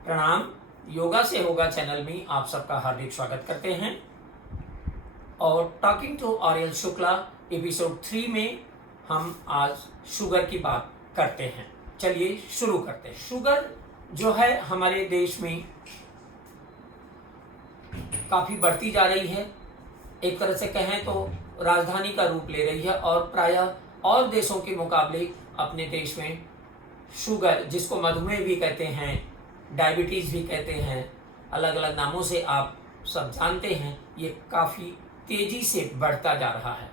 प्रणाम। योगा से होगा चैनल में आप सबका हार्दिक स्वागत करते हैं और टॉकिंग टू आर्यल शुक्ला एपिसोड 3 में हम आज शुगर की बात करते हैं। चलिए शुरू करते हैं। शुगर जो है हमारे देश में काफ़ी बढ़ती जा रही है। एक तरह से कहें तो राजधानी का रूप ले रही है और प्रायः और देशों के मुकाबले अपने देश में शुगर, जिसको मधुमेह भी कहते हैं, डायबिटीज़ भी कहते हैं, अलग अलग नामों से आप सब जानते हैं, ये काफ़ी तेज़ी से बढ़ता जा रहा है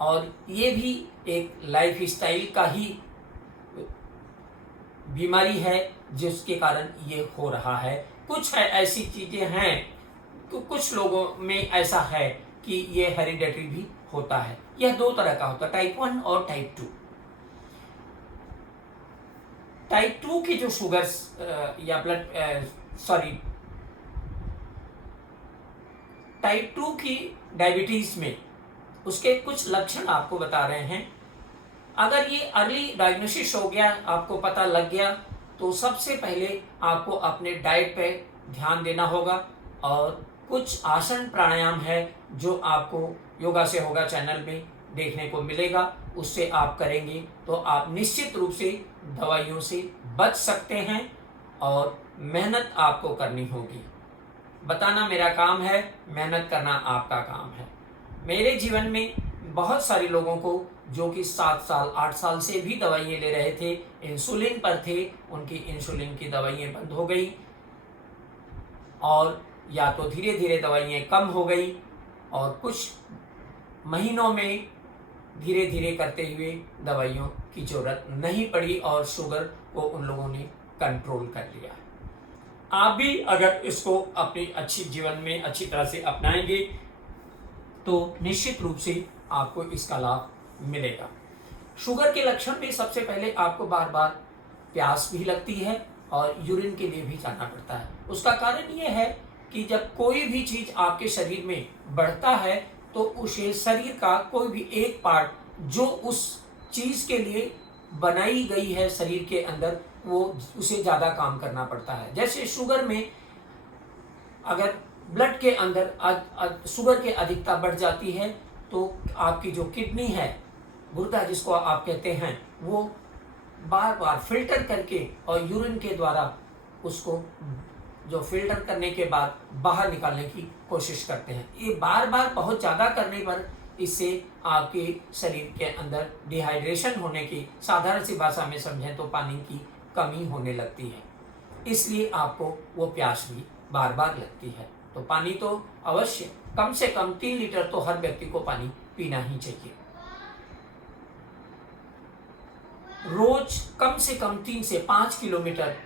और ये भी एक लाइफ स्टाइल का ही बीमारी है जिसके कारण ये हो रहा है। कुछ है ऐसी चीज़ें हैं तो कुछ लोगों में ऐसा है कि ये हेरिडेटरी भी होता है। यह दो तरह का होता है, टाइप 1 और टाइप 2। टाइप 2 की जो शुगर्स या टाइप 2 की डायबिटीज़ में उसके कुछ लक्षण आपको बता रहे हैं। अगर ये अर्ली डायग्नोसिस हो गया, आपको पता लग गया, तो सबसे पहले आपको अपने डाइट पे ध्यान देना होगा और कुछ आसन प्राणायाम है जो आपको योगा से होगा चैनल में देखने को मिलेगा। उससे आप करेंगे तो आप निश्चित रूप से दवाइयों से बच सकते हैं और मेहनत आपको करनी होगी। बताना मेरा काम है, मेहनत करना आपका काम है। मेरे जीवन में बहुत सारे लोगों को जो कि 7 साल 8 साल से भी दवाइयाँ ले रहे थे, इंसुलिन पर थे, उनकी इंसुलिन की दवाइयाँ बंद हो गई और या तो धीरे धीरे दवाइयाँ कम हो गई और कुछ महीनों में धीरे धीरे करते हुए दवाइयों की ज़रूरत नहीं पड़ी और शुगर को उन लोगों ने कंट्रोल कर लिया। आप भी अगर इसको अपनी अच्छी जीवन में अच्छी तरह से अपनाएंगे तो निश्चित रूप से आपको इसका लाभ मिलेगा। शुगर के लक्षण में सबसे पहले आपको बार बार प्यास भी लगती है और यूरिन के लिए भी जाना पड़ता है। उसका कारण ये है कि जब कोई भी चीज़ आपके शरीर में बढ़ता है तो उसे शरीर का कोई भी एक पार्ट जो उस चीज़ के लिए बनाई गई है शरीर के अंदर, वो उसे ज़्यादा काम करना पड़ता है। जैसे शुगर में अगर ब्लड के अंदर शुगर की अधिकता बढ़ जाती है तो आपकी जो किडनी है, गुर्दा जिसको आप कहते हैं, वो बार बार फिल्टर करके और यूरिन के द्वारा उसको जो फिल्टर करने के बाद बाहर निकालने की कोशिश करते हैं। ये बार बार बहुत ज़्यादा करने पर इससे आपके शरीर के अंदर डिहाइड्रेशन होने की, साधारण सी भाषा में समझें तो पानी की कमी होने लगती है। इसलिए आपको वो प्यास भी बार बार लगती है। तो पानी तो अवश्य कम से कम 3 लीटर तो हर व्यक्ति को पानी पीना ही चाहिए। रोज कम से कम 3 से 5 किलोमीटर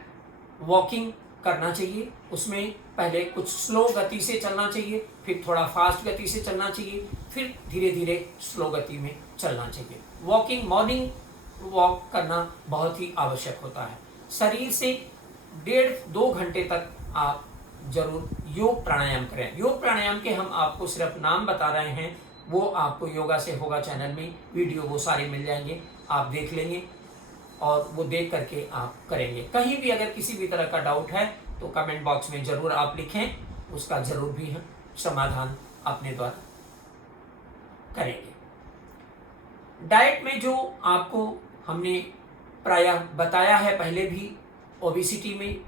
वॉकिंग करना चाहिए। उसमें पहले कुछ स्लो गति से चलना चाहिए, फिर थोड़ा फास्ट गति से चलना चाहिए, फिर धीरे धीरे स्लो गति में चलना चाहिए। वॉकिंग, मॉर्निंग वॉक करना बहुत ही आवश्यक होता है। शरीर से 1.5-2 घंटे तक आप जरूर योग प्राणायाम करें। योग प्राणायाम के हम आपको सिर्फ नाम बता रहे हैं, वो आपको योगा से होगा चैनल में वीडियो वो सारे मिल जाएंगे, आप देख लेंगे और वो देख करके आप करेंगे। कहीं भी अगर किसी भी तरह का डाउट है तो कमेंट बॉक्स में ज़रूर आप लिखें, उसका ज़रूर भी हम समाधान अपने द्वारा करेंगे। डाइट में जो आपको हमने प्रायः बताया है पहले भी ओबेसिटी में,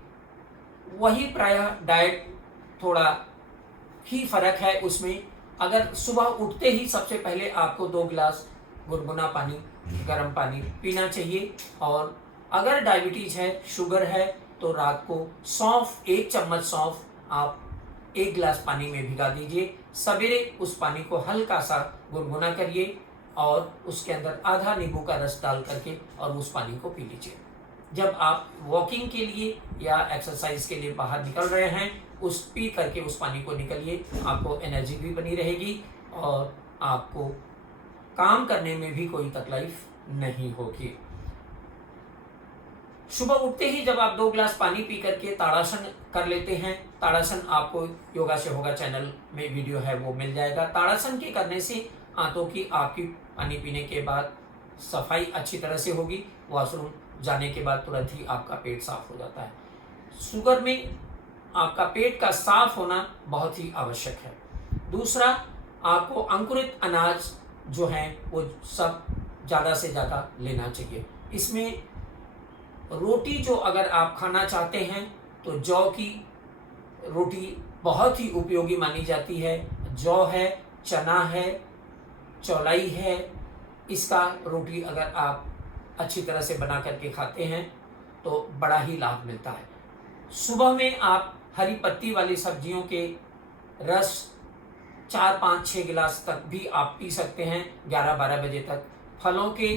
वही प्रायः डाइट थोड़ा ही फर्क है उसमें। अगर सुबह उठते ही सबसे पहले आपको 2 गिलास गुनगुना पानी, गर्म पानी पीना चाहिए और अगर डायबिटीज़ है, शुगर है, तो रात को सौंफ, 1 चम्मच सौंफ आप 1 गिलास पानी में भिगा दीजिए। सवेरे उस पानी को हल्का सा गुनगुना करिए और उसके अंदर आधा नींबू का रस डाल करके और उस पानी को पी लीजिए। जब आप वॉकिंग के लिए या एक्सरसाइज के लिए बाहर निकल रहे हैं, उस पी करके उस पानी को निकलिए, आपको एनर्जी भी बनी रहेगी और आपको काम करने में भी कोई तकलीफ नहीं होगी। सुबह उठते ही जब आप 2 गिलास पानी पी करके ताड़ासन कर लेते हैं, ताड़ासन आपको योगा से होगा चैनल में वीडियो है वो मिल जाएगा। ताड़ासन के करने से आंतों की आपकी पानी पीने के बाद सफाई अच्छी तरह से होगी। वॉशरूम जाने के बाद तुरंत ही आपका पेट साफ हो जाता है। शुगर में आपका पेट का साफ होना बहुत ही आवश्यक है। दूसरा, आपको अंकुरित अनाज जो है वो सब ज़्यादा से ज़्यादा लेना चाहिए। इसमें रोटी जो अगर आप खाना चाहते हैं तो जौ की रोटी बहुत ही उपयोगी मानी जाती है। जौ है, चना है, चौलाई है, इसका रोटी अगर आप अच्छी तरह से बना करके खाते हैं तो बड़ा ही लाभ मिलता है। सुबह में आप हरी पत्ती वाली सब्जियों के रस 4, 5, 6 गिलास तक भी आप पी सकते हैं 11-12 बजे तक। फलों के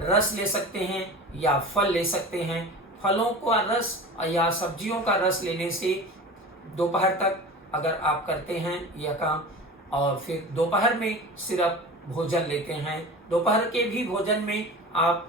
रस ले सकते हैं या फल ले सकते हैं। फलों का रस या सब्जियों का रस लेने से दोपहर तक अगर आप करते हैं यह काम, और फिर दोपहर में सिर्फ भोजन लेते हैं। दोपहर के भी भोजन में आप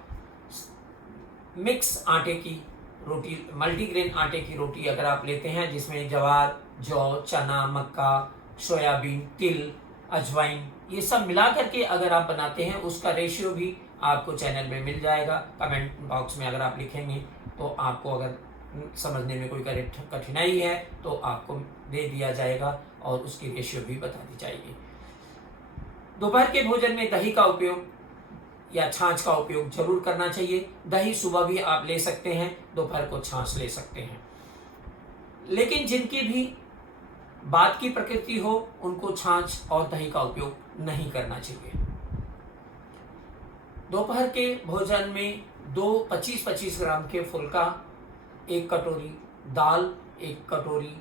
मिक्स आटे की रोटी, मल्टीग्रेन आटे की रोटी अगर आप लेते हैं जिसमें ज्वार, जौ, चना, मक्का, सोयाबीन, तिल, अजवाइन ये सब मिला करके अगर आप बनाते हैं, उसका रेशियो भी आपको चैनल में मिल जाएगा। कमेंट बॉक्स में अगर आप लिखेंगे तो आपको अगर समझने में कोई कठिनाई है तो आपको दे दिया जाएगा और उसकी रेशियो भी बता दी जाएगी। दोपहर के भोजन में दही का उपयोग या छाछ का उपयोग जरूर करना चाहिए। दही सुबह भी आप ले सकते हैं, दोपहर को छाछ ले सकते हैं। लेकिन जिनकी भी बात की प्रकृति हो उनको छाछ और दही का उपयोग नहीं करना चाहिए। दोपहर के भोजन में 25-25 ग्राम के फुल्का, 1 कटोरी दाल, 1 कटोरी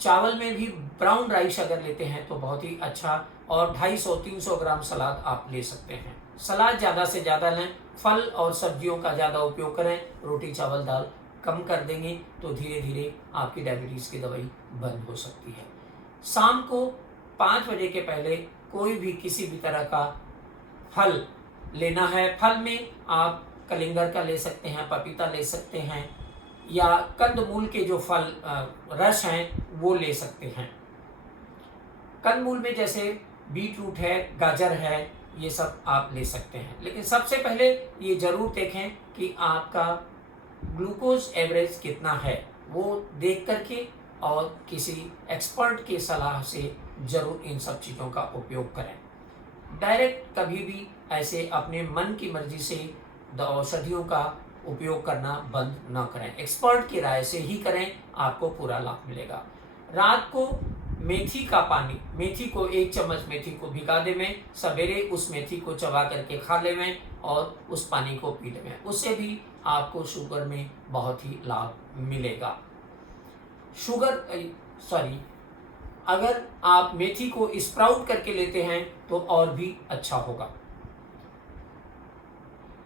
चावल में भी ब्राउन राइस अगर लेते हैं तो बहुत ही अच्छा, और 250-300 ग्राम सलाद आप ले सकते हैं। सलाद ज़्यादा से ज़्यादा लें, फल और सब्जियों का ज़्यादा उपयोग करें। रोटी, चावल, दाल कम कर देंगे तो धीरे धीरे आपकी डायबिटीज़ की दवाई बंद हो सकती है। शाम को 5 बजे के पहले कोई भी किसी भी तरह का फल लेना है। फल में आप कलिंगर का ले सकते हैं, पपीता ले सकते हैं, या कंदमूल के जो फल रस हैं वो ले सकते हैं। कंदमूल में जैसे बीट रूट है, गाजर है, ये सब आप ले सकते हैं। लेकिन सबसे पहले ये जरूर देखें कि आपका ग्लूकोज एवरेज कितना है, वो देख करके और किसी एक्सपर्ट की सलाह से जरूर इन सब चीज़ों का उपयोग करें। डायरेक्ट कभी भी ऐसे अपने मन की मर्जी से औषधियों का उपयोग करना बंद ना करें। एक्सपर्ट की राय से ही करें, आपको पूरा लाभ मिलेगा। रात को मेथी का पानी, मेथी को 1 चम्मच मेथी को भिगा देवें, सवेरे उस मेथी को चबा करके खा लेवें और उस पानी को पी लेवें। उससे भी आपको शुगर में बहुत ही लाभ मिलेगा। अगर आप मेथी को स्प्राउट करके लेते हैं तो और भी अच्छा होगा।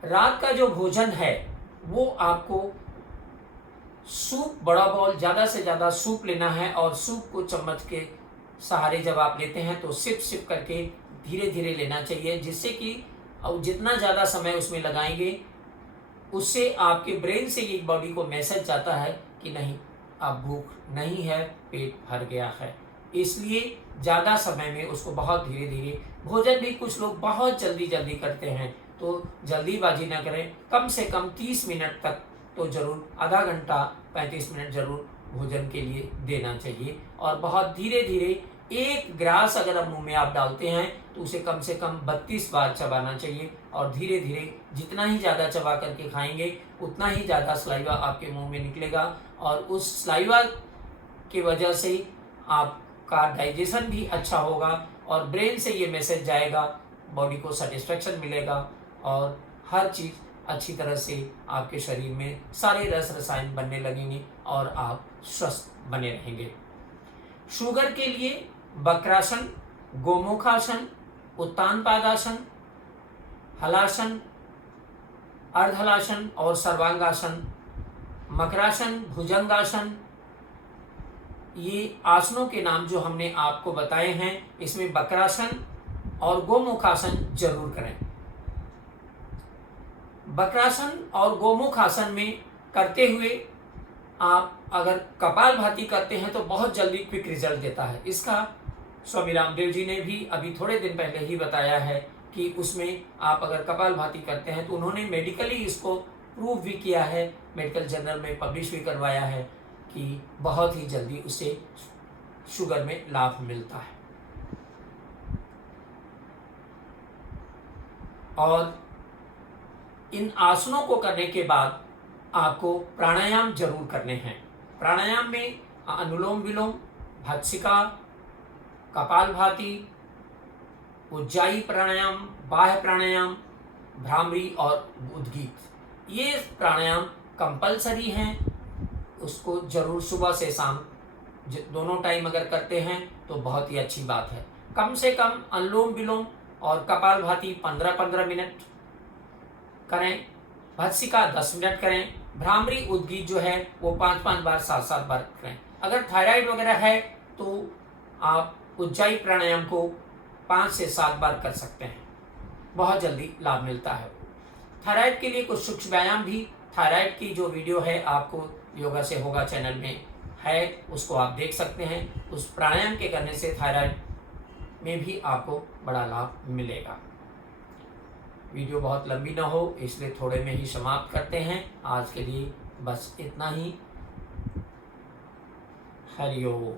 रात का जो भोजन है वो आपको सूप, बड़ा बाउल ज़्यादा से ज़्यादा सूप लेना है, और सूप को चम्मच के सहारे जब आप लेते हैं तो सिप सिप करके धीरे धीरे लेना चाहिए, जिससे कि जितना ज़्यादा समय उसमें लगाएंगे उससे आपके ब्रेन से ये बॉडी को मैसेज जाता है कि नहीं, अब भूख नहीं है, पेट भर गया है। इसलिए ज़्यादा समय में उसको बहुत धीरे धीरे, भोजन भी कुछ लोग बहुत जल्दी जल्दी करते हैं तो जल्दीबाजी ना करें। कम से कम 30 मिनट तक तो जरूर, आधा घंटा 35 मिनट जरूर भोजन के लिए देना चाहिए। और बहुत धीरे धीरे 1 ग्रास अगर अब मुंह में आप डालते हैं तो उसे कम से कम 32 बार चबाना चाहिए, और धीरे धीरे जितना ही ज़्यादा चबा करके खाएंगे उतना ही ज़्यादा सलाइवा आपके मुंह में निकलेगा, और उस सलाइवा की वजह से आपका डाइजेशन भी अच्छा होगा और ब्रेन से ये मैसेज जाएगा, बॉडी को सेटिस्फेक्शन मिलेगा और हर चीज़ अच्छी तरह से आपके शरीर में सारे रस रसायन बनने लगेंगे और आप स्वस्थ बने रहेंगे। शुगर के लिए वक्रासन, गोमुखासन, उत्तान पादासन, हलासन, अर्धहलासन और सर्वांगासन, मकरासन, भुजंगासन, ये आसनों के नाम जो हमने आपको बताए हैं, इसमें वक्रासन और गोमुखासन जरूर करें। वक्रासन और गोमुखासन में करते हुए आप अगर कपालभाति करते हैं तो बहुत जल्दी क्विक रिजल्ट देता है। इसका स्वामी रामदेव जी ने भी अभी थोड़े दिन पहले ही बताया है कि उसमें आप अगर कपालभाति करते हैं तो उन्होंने मेडिकली इसको प्रूव भी किया है, मेडिकल जर्नल में पब्लिश भी करवाया है कि बहुत ही जल्दी उसे शुगर में लाभ मिलता है। और इन आसनों को करने के बाद आपको प्राणायाम जरूर करने हैं। प्राणायाम में अनुलोम विलोम, भत्सिका, कपालभाति, उज्जाई प्राणायाम, बाह्य प्राणायाम, भ्रामरी और उद्गीत, ये प्राणायाम कंपलसरी हैं। उसको जरूर सुबह से शाम दोनों टाइम अगर करते हैं तो बहुत ही अच्छी बात है। कम से कम अनुलोम विलोम और कपालभाति 15-15 मिनट करें, भत्सिका 10 मिनट करें, भ्रामरी उद्गीत जो है वो 5-5 बार 7-7 बार करें। अगर थायराइड वगैरह है तो आप उज्जाई प्राणायाम को 5 से 7 बार कर सकते हैं, बहुत जल्दी लाभ मिलता है। थायराइड के लिए कुछ सूक्ष्म व्यायाम भी, थायराइड की जो वीडियो है आपको योगा से होगा चैनल में है, उसको आप देख सकते हैं। उस प्राणायाम के करने से थायराइड में भी आपको बड़ा लाभ मिलेगा। वीडियो बहुत लंबी ना हो इसलिए थोड़े में ही समाप्त करते हैं। आज के लिए बस इतना ही। हरि ओम।